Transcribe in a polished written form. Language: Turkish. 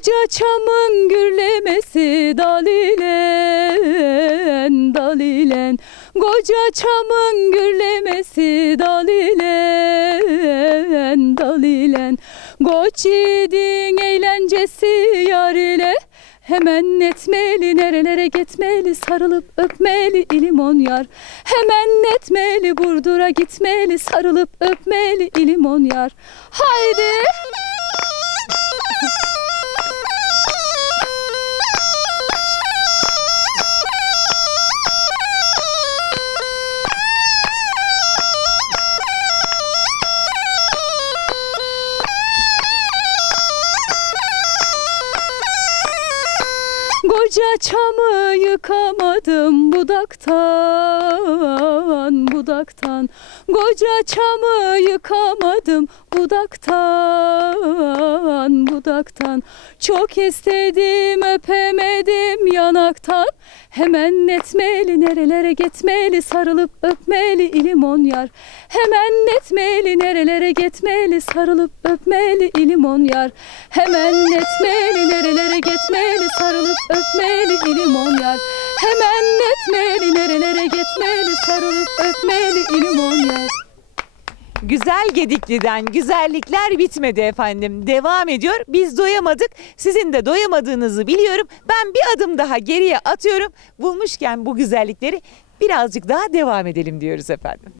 Koca çamın gürlemesi dalilen, dalilen. Koca çamın gürlemesi dalilen, dalilen. Koç yiğidin eğlencesi yar ile. Hemen etmeli, nerelere gitmeli, sarılıp öpmeli ilimon yar. Hemen etmeli, Burdur'a gitmeli, sarılıp öpmeli ilimon yar. Haydi. Koca çamı yıkamadım budaktan, budaktan. Koca çamı yıkamadım budaktan, budaktan. Çok istedim öpemedim yanaktan. Hemen etmeli, nerelere gitmeli, sarılıp öpmeli ilimon yar. Hemen etmeli, nerelere gitmeli, sarılıp öpmeli ilimon yar. Hemen etmeli, nerelere gitmeli, sarılıp öpmeli ilimon yar. Hemen etmeli, nerelere gitmeli, sarılıp öpmeli ilimon yar. Güzel Gedikli'den güzellikler bitmedi efendim. Devam ediyor. Biz doyamadık. Sizin de doyamadığınızı biliyorum. Ben bir adım daha geriye atıyorum. Bulmuşken bu güzellikleri birazcık daha devam edelim diyoruz efendim.